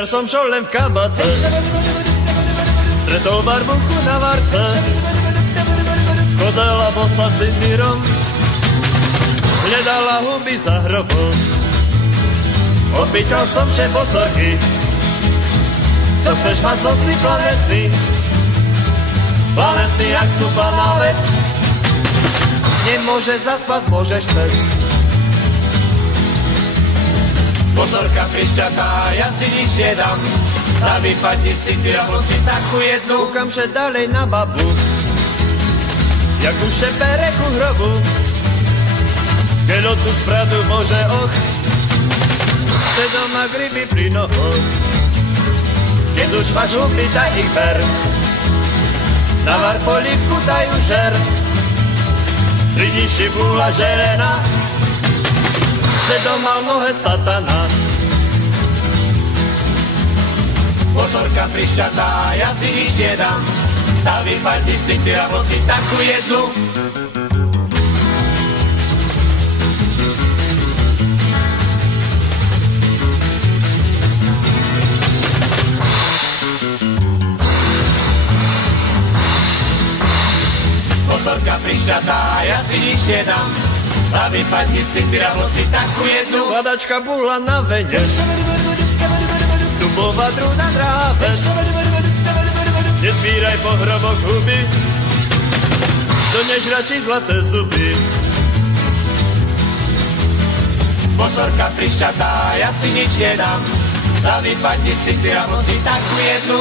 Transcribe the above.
Večer som šol len v kabáce, stretol barbunku na varce, chodzela bosa cindírom, hľadala huby za hrobom. Opýtal som vše bosorky, co chceš mať z noci planesný? Planesný, jak sú planávec, nemôže zaspať, môžeš sec. Bosorka prišťatá, ja si nič nedám, na vypadni z cindíra v noci takú jednu. Kúkam še ďalej na babu, jak už šepere ku hrobu, keď od tu spradu môže och, sedol na gryby pri nohoch. Keď už máš huby, daj ich ber, navar polívku, daj ju žer. Pridi šibula želena, sedol mal nohe satana. Bosorka prišťatá, ja si nič nedám, tá vypadni z cindíra v noci takú jednu. Bosorka prišťatá, ja si nič nedám, tá vypadni z cindíra v noci takú jednu. Kladačka bula na venec, dubová drúna drávec, nezbíraj po hrobok huby, donež radši zlaté zuby. Bosorka prišťatá, ja si nič nedám, tá vypadni z cindíra v noci takú jednu.